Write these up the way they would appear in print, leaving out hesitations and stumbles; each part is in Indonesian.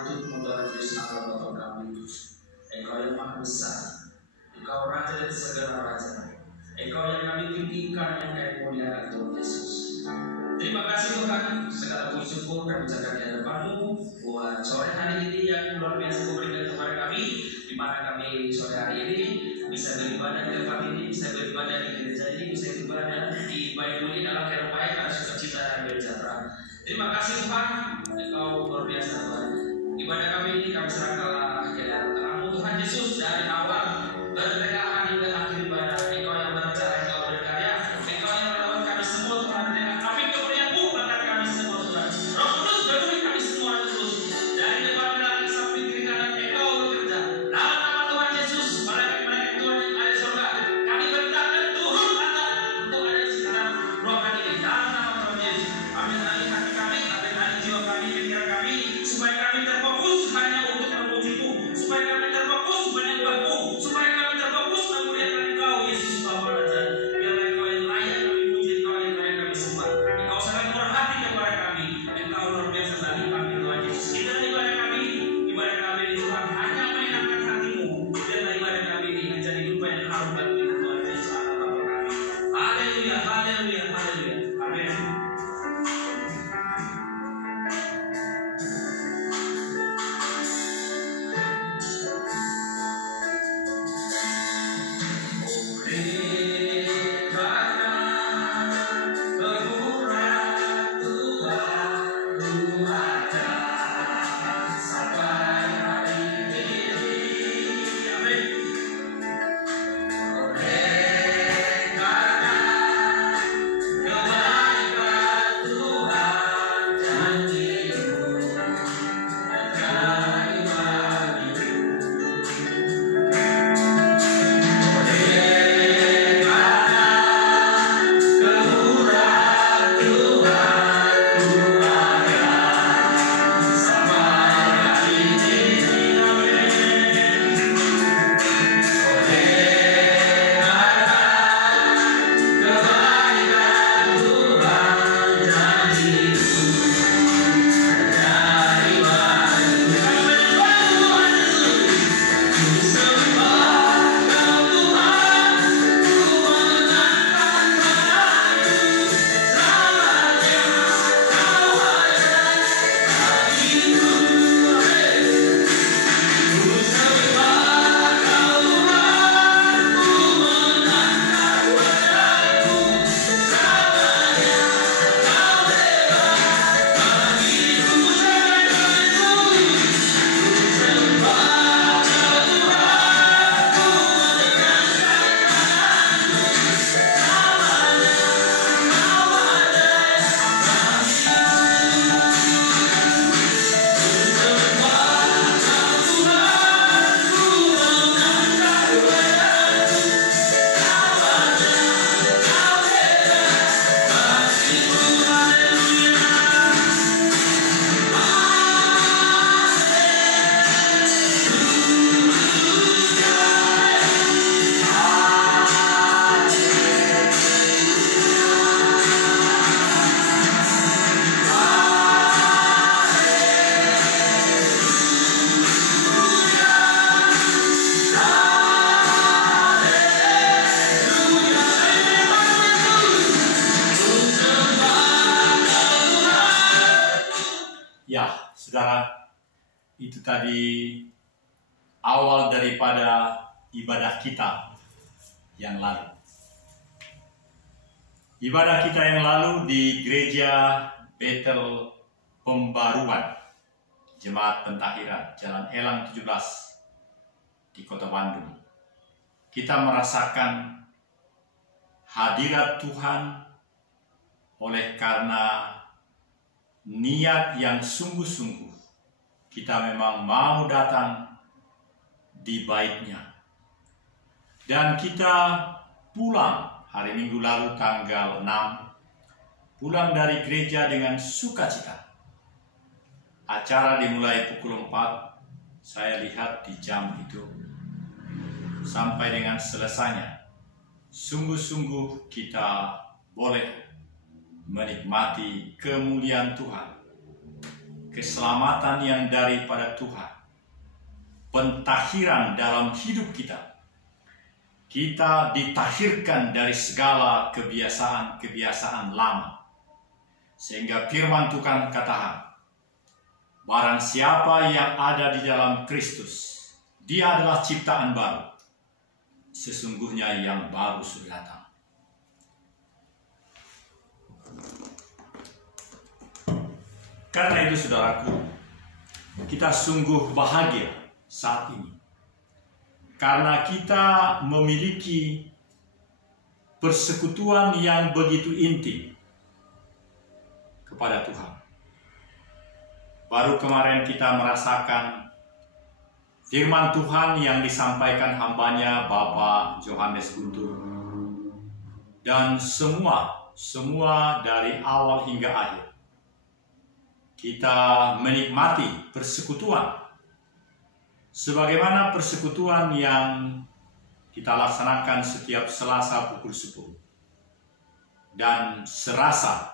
patutmu Tuhan Yesus Allah Bapa kami. Engkau yang maha besar, Engkau Raja dari segala raja, Engkau yang kami tinggikan, yang kami muliakan Tuhan Yesus. Terima kasih Tuhan, segala puji syukur kami ucapkan di hadapan-Mu buat sore hari ini yang luar biasa Kau berikan kepada kami, di mana kami sore hari ini bisa beribadah di tempat ini, bisa beribadah di gereja ini, bisa beribadah di baik ini dalam kehidupan karena sukacita dan sejahtera. Terima kasih Tuhan, Engkau luar biasa Tuhan. Ibadah kami ini kami serahkanlah ke dalam tangan-Mu Tuhan Yesus, dari awal berkreasi hingga akhir ibadah. Engkau yang berbicara, Engkau berkarya, Engkau yang merawat kami semua Tuhan. Kami kemuliaan-Mu berkat kami semua Tuhan. Roh Kudus penuhi kami semua terus dari depan belakang samping kiri kanan. Engkau bekerja dalam nama Tuhan Yesus. Malaikat-malaikat Tuhan yang ada di surga, kami berkata turun tangan untuk ada di sekitar ruangan ini dalam nama Tuhan Yesus. Ambil alih hati kami, ambil alih jiwa kami, pikiran kami, supaya kami terfokus hanya untuk memuji-Mu, supaya kami terfokus menyembah-Mu, supaya kami terfokus memuliakan Engkau Yesus Bapa Raja. Biarlah Engkau yang layak kami puji, Engkau yang layak kami sembah. Engkau sangat murah hati kepada kami, Engkau luar biasa sekali kami Tuhan Yesus. Kita ibadah kami ini Tuhan hanya menyenangkan hati-Mu. Biarlah ibadah kami ini menjadi hidup yang harum dan indah Tuhan Yesus Allah Bapa kami. Haleluya, haleluya, haleluya. Amin. Ya, saudara, itu tadi awal daripada ibadah kita yang lalu. Ibadah kita yang lalu di Gereja Betel Pembaruan, Jemaat Pentahiran, Jalan Elang 17 di Kota Bandung. Kita merasakan hadirat Tuhan oleh karena niat yang sungguh-sungguh. Kita memang mau datang di bait-Nya. Dan kita pulang hari Minggu lalu tanggal 6, pulang dari gereja dengan sukacita. Acara dimulai pukul 4, saya lihat di jam itu, sampai dengan selesainya. Sungguh-sungguh kita boleh menikmati kemuliaan Tuhan keselamatan yang daripada Tuhan, pentahiran dalam hidup kita. Kita ditahirkan dari segala kebiasaan-kebiasaan lama. Sehingga firman Tuhan katakan, barang siapa yang ada di dalam Kristus, dia adalah ciptaan baru. Sesungguhnya yang baru sudah datang. Karena itu saudaraku, kita sungguh bahagia saat ini. Karena kita memiliki persekutuan yang begitu intim kepada Tuhan. Baru kemarin kita merasakan firman Tuhan yang disampaikan hambanya Bapak Johannes Guntur. Dan semua dari awal hingga akhir, kita menikmati persekutuan. Sebagaimana persekutuan yang kita laksanakan setiap Selasa pukul 10. Dan serasa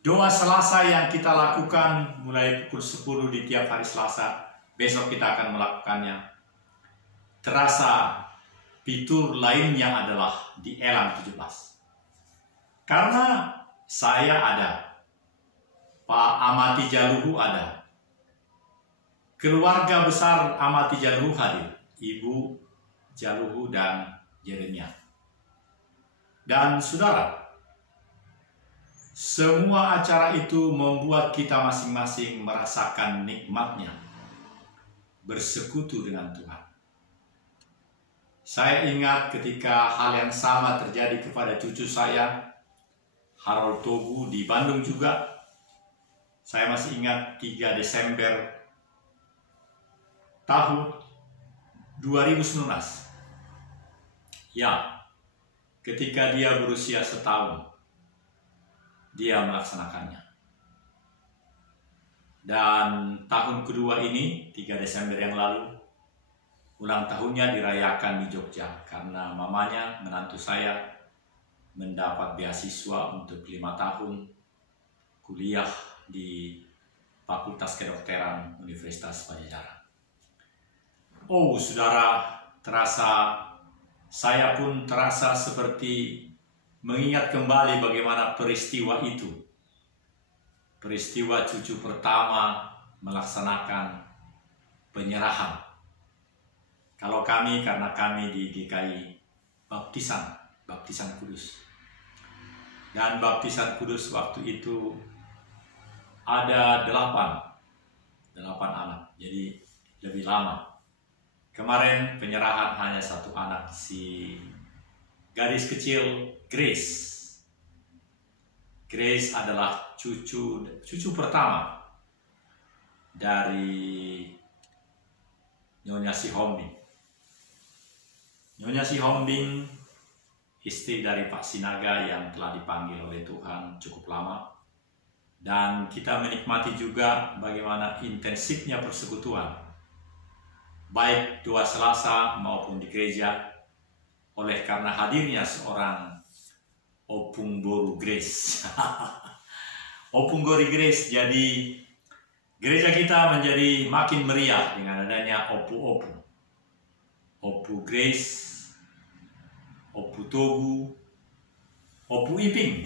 doa Selasa yang kita lakukan mulai pukul 10 di tiap hari Selasa, besok kita akan melakukannya. Terasa fitur lainnya adalah di Elang 17. Karena saya ada, Pak Amati Jaluhu ada, keluarga besar Amati Jaluhu hadir, Ibu Jaluhu dan Jeremia. Dan saudara, semua acara itu membuat kita masing-masing merasakan nikmatnya bersekutu dengan Tuhan. Saya ingat ketika hal yang sama terjadi kepada cucu saya, Harold Togu di Bandung juga. Saya masih ingat 3 Desember tahun 2019. Ya, ketika dia berusia setahun, dia melaksanakannya. Dan tahun kedua ini, 3 Desember yang lalu, ulang tahunnya dirayakan di Jogja karena mamanya, menantu saya, mendapat beasiswa untuk 5 tahun kuliah di Fakultas Kedokteran Universitas Pajajaran. Oh, saudara, saya pun terasa seperti mengingat kembali bagaimana peristiwa itu. Peristiwa cucu pertama melaksanakan penyerahan. Kalau kami, karena kami di GKI baptisan kudus. Dan baptisan kudus waktu itu ada 8 anak, jadi lebih lama. Kemarin penyerahan hanya 1 anak, si gadis kecil Grace. Grace adalah cucu pertama dari Nyonya Sihombing. Nyonya Sihombing, istri dari Pak Sinaga yang telah dipanggil oleh Tuhan cukup lama. Dan kita menikmati juga bagaimana intensifnya persekutuan, baik doa Selasa maupun di gereja, oleh karena hadirnya seorang Opung Boru Grace. Opung Gori Grace, jadi gereja kita menjadi makin meriah dengan adanya Opu-Opu. Opu Grace, Opu Togu, Opu Iping.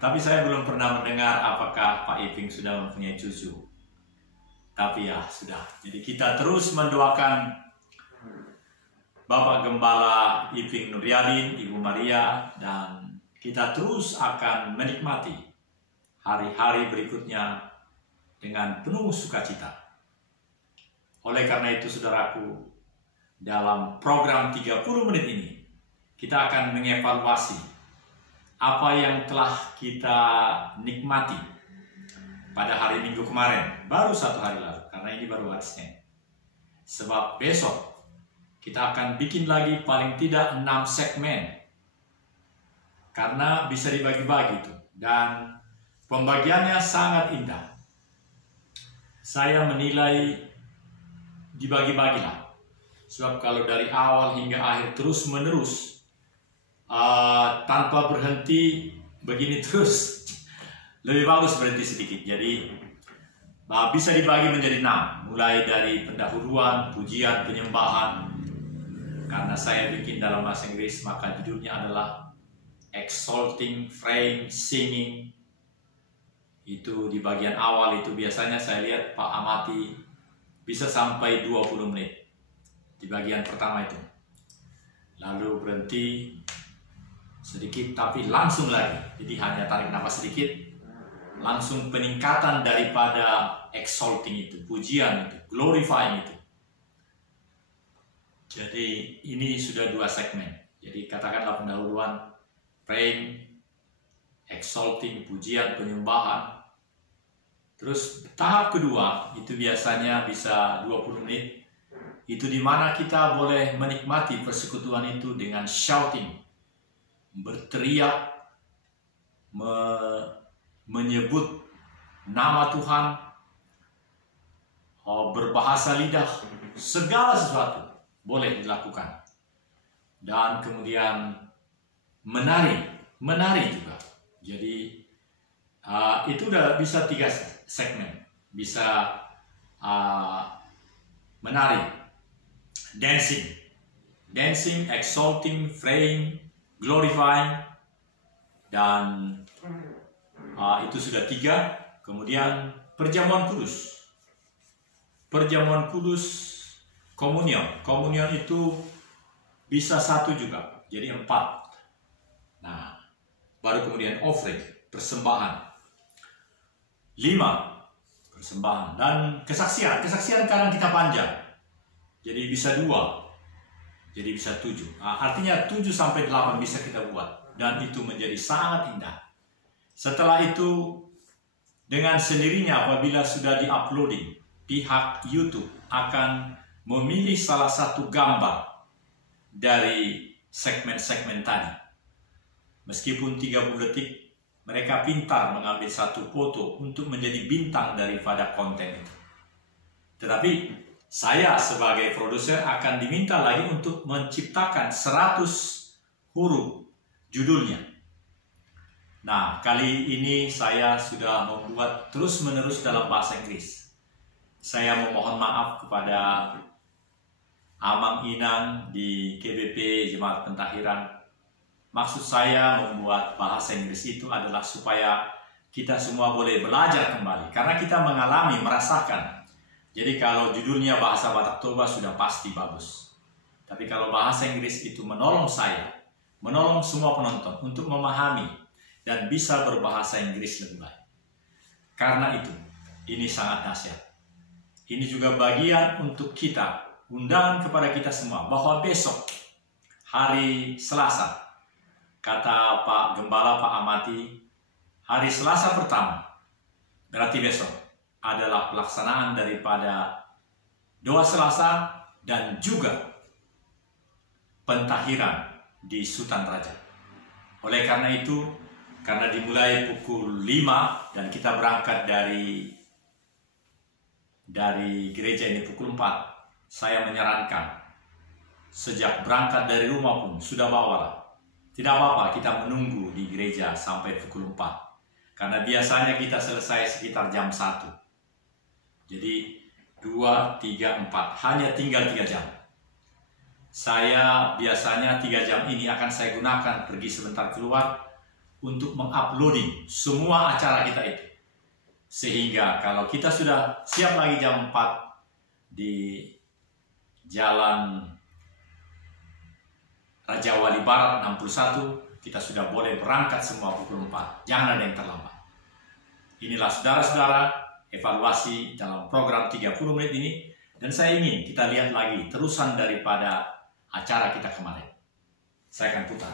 Tapi saya belum pernah mendengar apakah Pak Iping sudah mempunyai cucu. Tapi ya sudah. Jadi kita terus mendoakan Bapak Gembala Iping Nuryadin, Ibu Maria, dan kita terus akan menikmati hari-hari berikutnya dengan penuh sukacita. Oleh karena itu, saudaraku, dalam program 30 menit ini, kita akan mengevaluasi apa yang telah kita nikmati pada hari Minggu kemarin, baru 1 hari lalu, karena ini baru hari Senin. Sebab besok kita akan bikin lagi paling tidak 6 segmen, karena bisa dibagi-bagi itu, dan pembagiannya sangat indah. Saya menilai dibagi-bagilah, sebab kalau dari awal hingga akhir terus menerus tanpa berhenti begini terus, Lebih bagus berhenti sedikit. Jadi bisa dibagi menjadi 6, mulai dari pendahuluan, pujian, penyembahan. Karena saya bikin dalam bahasa Inggris, maka judulnya adalah exalting, praying, singing. Itu di bagian awal itu biasanya saya lihat Pak Amati bisa sampai 20 menit di bagian pertama itu. Lalu berhenti sedikit tapi langsung lagi. Jadi hanya tarik nafas sedikit, langsung peningkatan daripada exalting itu, pujian itu, glorifying itu. Jadi ini sudah 2 segmen. Jadi katakanlah pendahuluan, praying, exalting, pujian, penyembahan. Terus tahap kedua itu biasanya bisa 20 menit. Itu dimana kita boleh menikmati persekutuan itu dengan shouting, berteriak, menyebut nama Tuhan, berbahasa lidah, segala sesuatu boleh dilakukan. Dan kemudian menari juga. Jadi itu udah bisa 3 segmen. Bisa menari, dancing, exalting, praying, glorifying, dan itu sudah 3. Kemudian perjamuan kudus, komunion itu bisa 1 juga, jadi 4. Nah, baru kemudian offering, persembahan, 5 persembahan, dan kesaksian kadang kita panjang, jadi bisa 2, jadi bisa 7. Artinya 7 sampai 8 bisa kita buat, dan itu menjadi sangat indah. Setelah itu dengan sendirinya apabila sudah di-uploading, pihak YouTube akan memilih salah satu gambar dari segmen-segmen tadi. Meskipun 30 detik, mereka pintar mengambil satu foto untuk menjadi bintang daripada konten itu. Tetapi saya sebagai produser akan diminta lagi untuk menciptakan 100 huruf judulnya. Nah, kali ini saya sudah membuat terus-menerus dalam bahasa Inggris. Saya memohon maaf kepada Amang Inang di GBP Jemaat Pentahiran. Maksud saya membuat bahasa Inggris itu adalah supaya kita semua boleh belajar kembali. Karena kita mengalami, merasakan. Jadi kalau judulnya bahasa Batak Toba sudah pasti bagus. Tapi kalau bahasa Inggris itu menolong saya, menolong semua penonton untuk memahami dan bisa berbahasa Inggris lebih baik. Karena itu, ini sangat dahsyat. Ini juga bagian untuk kita, undangan kepada kita semua, bahwa besok, hari Selasa, kata Pak Gembala, Pak Amati, hari Selasa pertama, berarti besok, adalah pelaksanaan daripada doa Selasa dan juga pentahiran di Sutan Raja. Oleh karena itu, karena dimulai pukul 5 dan kita berangkat dari gereja ini pukul 4, saya menyarankan sejak berangkat dari rumah pun sudah bawalah. Tidak apa-apa kita menunggu di gereja sampai pukul 4. Karena biasanya kita selesai sekitar jam 1. Jadi 2, 3, 4, hanya tinggal 3 jam. Saya biasanya 3 jam ini akan saya gunakan pergi sebentar keluar untuk menguploading semua acara kita itu. Sehingga kalau kita sudah siap lagi jam 4 di Jalan Raja Wali Barat 61, kita sudah boleh berangkat semua pukul 4. Jangan ada yang terlambat. Inilah saudara-saudara evaluasi dalam program 30 menit ini. Dan saya ingin kita lihat lagi terusan daripada acara kita kemarin. Saya akan putar.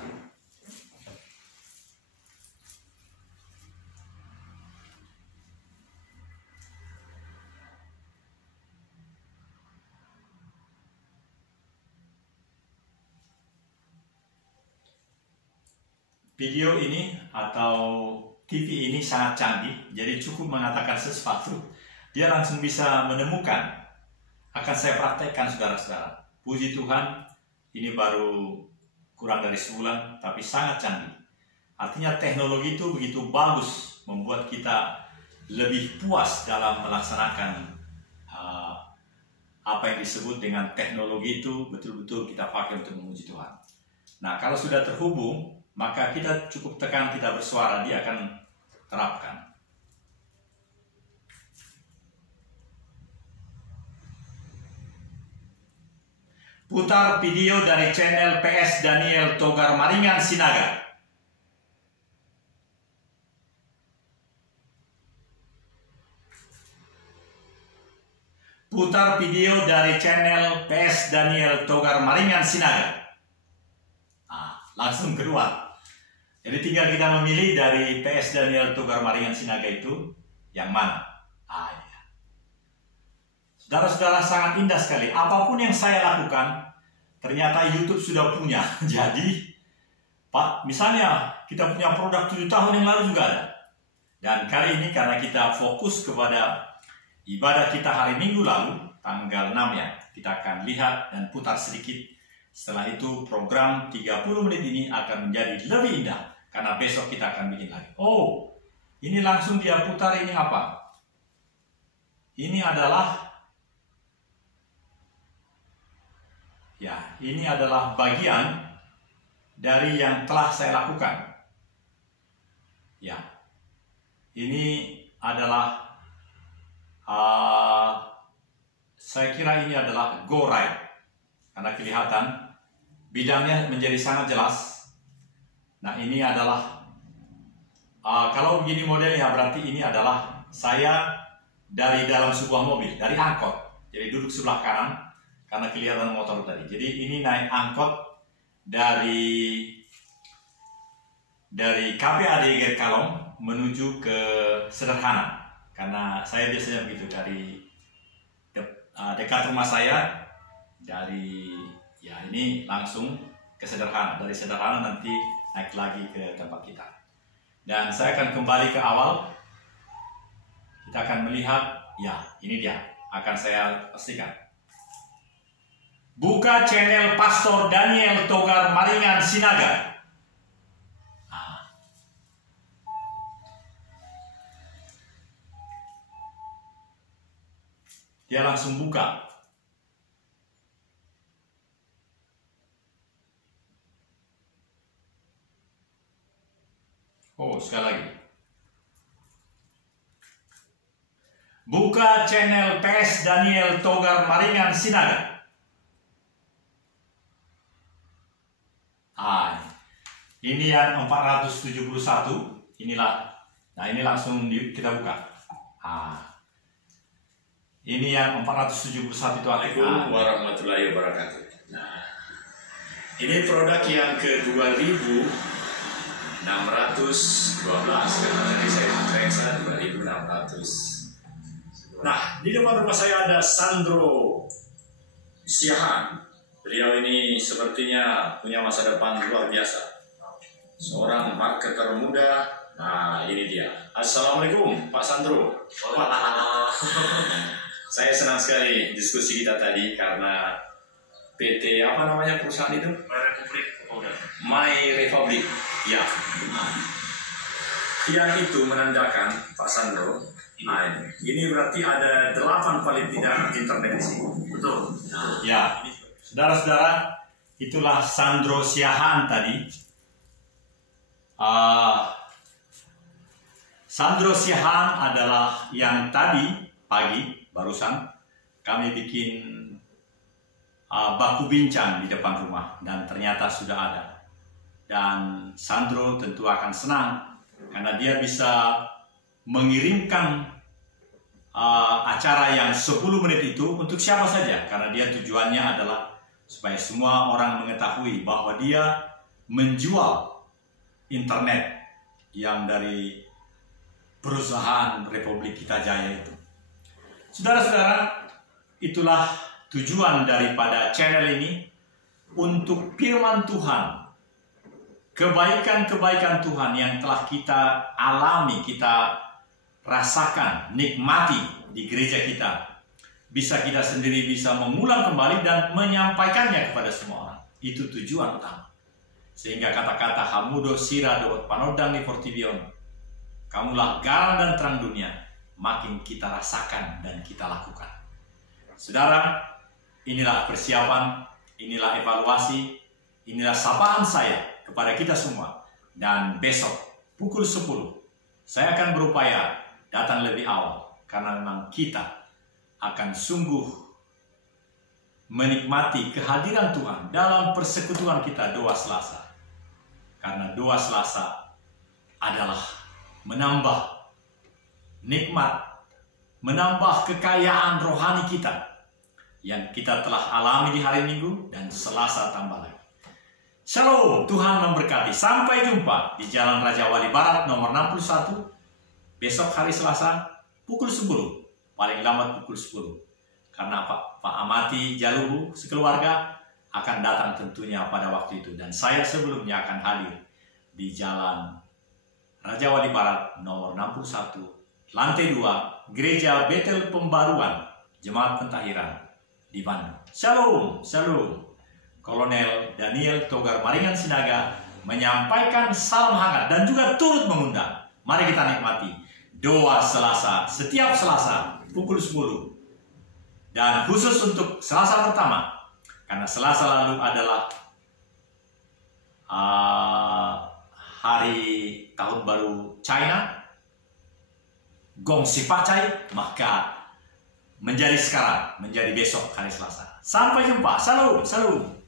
Video ini atau TV ini sangat canggih, jadi cukup mengatakan sesuatu, dia langsung bisa menemukan. Akan saya praktekkan saudara-saudara. Puji Tuhan, ini baru kurang dari sebulan, tapi sangat canggih. Artinya teknologi itu begitu bagus membuat kita lebih puas dalam melaksanakan apa yang disebut dengan teknologi itu betul-betul kita pakai untuk memuji Tuhan. Nah, kalau sudah terhubung, maka kita cukup tekan, kita bersuara, dia akan terapkan. Putar video dari channel PS Daniel Togar Maringan Sinaga. Putar video dari channel PS Daniel Togar Maringan Sinaga. Langsung keluar. Jadi tinggal kita memilih dari PS Daniel Togar Maringan Sinaga itu yang mana. Ya. Saudara-saudara, sangat indah sekali. Apapun yang saya lakukan, ternyata YouTube sudah punya. Jadi, Pak, misalnya kita punya produk 7 tahun yang lalu juga ada. Dan kali ini karena kita fokus kepada ibadah kita hari Minggu lalu, tanggal 6 ya, kita akan lihat dan putar sedikit. Setelah itu program 30 menit ini akan menjadi lebih indah, karena besok kita akan bikin lagi. Oh, ini langsung dia putar, ini apa? Ini adalah, ya, ini adalah bagian dari yang telah saya lakukan. Ya, ini adalah saya kira ini adalah Go Right, karena kelihatan bidangnya menjadi sangat jelas. Nah, ini adalah kalau begini modelnya berarti ini adalah saya dari dalam sebuah mobil, dari angkot. Jadi duduk sebelah kanan karena kelihatan motor tadi. Jadi ini naik angkot dari KPAD Gerkalong menuju ke Sederhana. Karena saya biasanya begitu, dari dekat rumah saya, dari ya ini langsung ke Sederhana, dari Sederhana nanti naik lagi ke tempat kita. Dan saya akan kembali ke awal, kita akan melihat, ya ini dia, akan saya pastikan. Buka channel Pastor Daniel Togar Maringan Sinaga. Dia langsung buka. Oh, sekali lagi. Buka channel PS Daniel Togar Maringan Sinaga. Ini yang 471. Inilah. Nah, ini langsung kita buka. Ini yang 471 itu. Assalamualaikum warahmatullahi wabarakatuh. Nah, ini produk yang ke 2612, karena tadi saya periksa 2600. Nah, di depan rumah saya ada Sandro Siahan. Beliau ini sepertinya punya masa depan luar biasa. Seorang marketer muda. Nah, ini dia. Assalamualaikum, Pak Sandro. Saya senang sekali diskusi kita tadi karena PT apa namanya perusahaan itu? My Republic. Ya. Yang itu menandakan Pak Sandro. Ini berarti ada 8 paling tidak internet di sini. Betul. Ya. Saudara-saudara, itulah Sandro Siahan tadi. Sandro Siahan adalah yang tadi pagi barusan kami bikin baku bincang di depan rumah, dan ternyata sudah ada. Dan Sandro tentu akan senang karena dia bisa mengirimkan acara yang 10 menit itu untuk siapa saja, karena dia tujuannya adalah supaya semua orang mengetahui bahwa dia menjual internet yang dari perusahaan Republik Kita Jaya itu. Saudara-saudara, itulah tujuan daripada channel ini, untuk firman Tuhan, kebaikan-kebaikan Tuhan yang telah kita alami, kita rasakan, nikmati di gereja kita, bisa kita sendiri bisa mengulang kembali dan menyampaikannya kepada semua orang. Itu tujuan utama. Sehingga kata-kata hamudo sira do panodang ni fortibion, Kamulah garam dan terang dunia, makin kita rasakan dan kita lakukan. Saudara, inilah persiapan, inilah evaluasi, inilah sapaan saya kepada kita semua. Dan besok pukul 10, saya akan berupaya datang lebih awal, karena memang kita akan sungguh menikmati kehadiran Tuhan dalam persekutuan kita doa Selasa. Karena doa Selasa adalah menambah nikmat, menambah kekayaan rohani kita yang kita telah alami di hari Minggu, dan Selasa tambah lagi. Shalom, Tuhan memberkati. Sampai jumpa di Jalan Raja Wali Barat nomor 61 besok hari Selasa pukul 10, paling lambat pukul 10. Karena Pak Amati Jaluhu sekeluarga akan datang tentunya pada waktu itu, dan saya sebelumnya akan hadir di Jalan Raja Wali Barat nomor 61 lantai 2 Gereja Betel Pembaruan Jemaat Pentahiran di Bandung. Shalom, shalom. Kolonel Daniel Togar Maringan Sinaga menyampaikan salam hangat dan juga turut mengundang. Mari kita nikmati doa Selasa setiap Selasa pukul 10. Dan khusus untuk Selasa pertama, karena Selasa lalu adalah hari tahun baru China, Gong Sipacai, maka menjadi sekarang, menjadi besok hari Selasa. Sampai jumpa, salam, salam.